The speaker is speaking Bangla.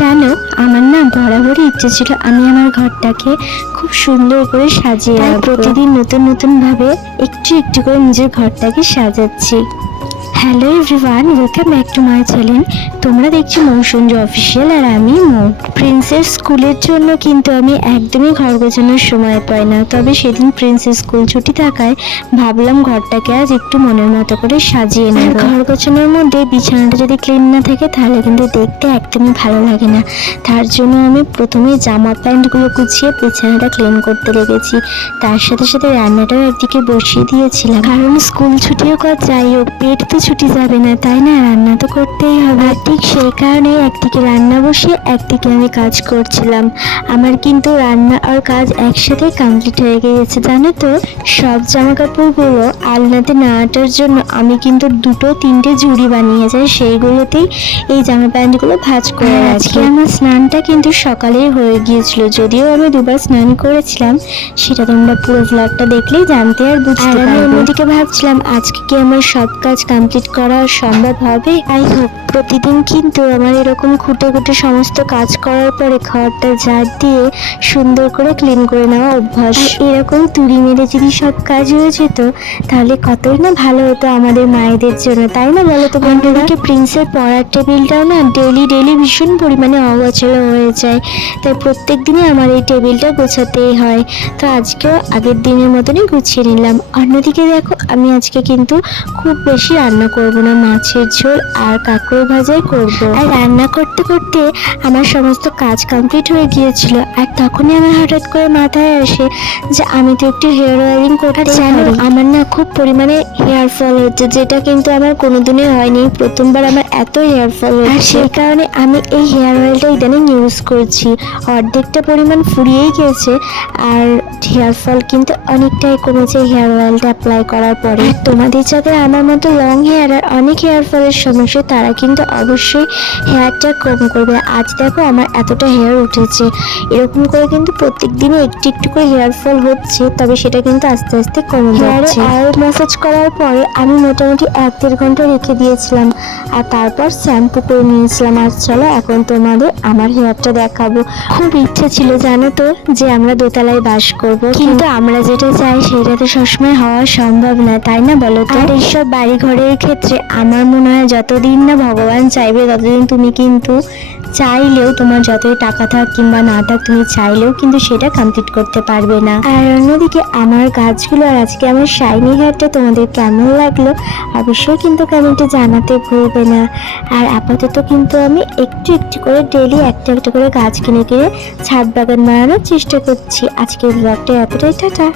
জানো আমার না বরাবরই ইচ্ছে ছিল আমি আমার ঘরটাকে খুব সুন্দর করে সাজিয়ে। প্রতিদিন নতুন নতুন ভাবে একটু একটু করে নিজের ঘরটাকে সাজাচ্ছি hello everyone welcome back to my channel তোমরা দেখছ মৌসুঞ্জ অফিসিয়াল আর আমি মৌ প্রিন্সেস স্কুলের জন্য কিন্তু আমি একদমই ঘর গোছানোর সময় পাই না। তবে সেদিন প্রিন্সেস স্কুল ছুটি থাকায় ভাবলাম ঘরটাকে আজ একটু মনের মতো করে সাজিয়ে নেব। ঘর গোছানোর মধ্যে বিছানাটা যদি ক্লিন না থাকে তাহলে কিন্তু দেখতে একদমই ভালো লাগে না। তার জন্য আমি প্রথমে জামা প্যান্টগুলো গুছিয়ে বিছানাটা ক্লিন করতে লেগেছি তার সাথে সাথে রান্নাটাও একদিকে বসিয়ে দিয়েছিলাম। কারণ স্কুল ছুটি হোক আর যাই হোক, পেট তো ছুটি যাবে না তাই না? রান্না তো করতেই হবে। আর ঠিক সেই কারণে একদিকে রান্না বসে একদিকে আমি কাজ করছিলাম। আমার কিন্তু রান্না আর কাজ একসাথে কমপ্লিট হয়ে গিয়েছে জানো তো? সব জামা কাপড়গুলো আলনাতে নেওয়াটার জন্য আমি কিন্তু দুটো তিনটে ঝুড়ি বানিয়ে যাই সেইগুলোতেই এই জামা প্যান্টগুলো ভাঁজ করে আজকে আমার স্নানটা কিন্তু সকালেই হয়ে গিয়েছিল। যদিও আমি দুবার স্নান করেছিলাম সেটা তোমরা পুরো ভ্লগটা দেখলেই জানতে আর বুঝতে আমি অন্যদিকে ভাবছিলাম আজকে কি আমার সব কাজ কমপ্লিট করা সম্ভব হবে? আই হোপ প্রতিদিন কিন্তু আমার এরকম খুঁটে খুঁটে সমস্ত কাজ করার পরে ঘরটা ঝাড় দিয়ে সুন্দর করে ক্লিন করে নেওয়া অভ্যাস। এরকম তুড়ি মেরে যদি সব কাজ হয়ে যেত তাহলে কতই না ভালো হতো আমাদের মায়েদের জন্য তাই না বলো তো বন্ধুদেরকে প্রিন্সের পড়ার টেবিলটাও না ডেলি ডেলি ভীষণ পরিমাণে অগোছালো হয়ে যায়। তাই প্রত্যেক দিনই আমার এই টেবিলটা গোছাতেই হয়। তো আজকেও আগের দিনের মতনই গুছিয়ে নিলাম। অন্যদিকে দেখো আমি আজকে কিন্তু খুব বেশি রান্না করব না মাছের ঝোল আর কাঁকড়ো ভাজাই করব। আর রান্না করতে করতে আমার সমস্ত কাজ কমপ্লিট হয়ে গিয়েছিল। আর তখনই আমার হঠাৎ করে মাথায় আসে যে আমি তো একটু হেয়ার অয়েলিং করতে জানো আমার না খুব পরিমাণে হেয়ার ফল হচ্ছে যেটা কিন্তু আমার কোনোদিনই হয়নি। প্রথমবার আমার এত হেয়ার ফল আর সেই কারণে আমি এই হেয়ার অয়েলটা ইদানিং ইউজ করছি। অর্ধেকটা পরিমাণ ফুরিয়েই গেছে আর হেয়ার ফল কিন্তু অনেকটাই কমেছে হেয়ার অয়েলটা অ্যাপ্লাই করার পরে। তোমাদের যাদের আমার মতো লং হেয়ার আর অনেক হেয়ার ফলের সমস্যা তারা কিন্তু অবশ্যই হেয়ারটা কম করবে। আজ দেখো আমার এতটা হেয়ার উঠেছে। এরকম করে কিন্তু প্রত্যেক দিনে একটু একটু করে হেয়ার ফল হচ্ছে তবে সেটা কিন্তু আস্তে আস্তে কমে যাচ্ছে। আর ম্যাসাজ করার পরে আমি মোটামুটি এক দেড় ঘণ্টা রেখে দিয়েছিলাম। আর তারপর শ্যাম্পু করে নিয়েছিলাম। আর চলো এখন তোমাদের আমার হেয়ারটা দেখাবো। খুব ইচ্ছে ছিল জানো তো যে আমরা দোতলায় বাস করব। কিন্তু আমরা যেটা চাই সেটা তো সবসময় হওয়া সম্ভব না তাই না বলো তো? এইসব বাড়ি ঘরের ক্ষেত্রে আমার মনে হয় যতদিন না ভগবান চাইবে, ততদিন তুমি কিন্তু চাইলেও তোমার যতই টাকা থাক কিংবা না থাক, তুমি চাইলেও কিন্তু সেটা কমপ্লিট করতে পারবে না। আর অন্যদিকে আমার গাছগুলো আর আজকে আমার শাইনি হেয়ারটা তোমাদের কেমন লাগল, অবশ্যই কিন্তু কমেন্টে জানাতে ভুলবে না। আর আপাতত কিন্তু আমি একটু একটু করে ডেলি একটা একটা করে গাছ কিনে কিনে ছাদ বাগান বানানোর চেষ্টা করছি। আজকের ব্লগটা এতটাই, টাটা।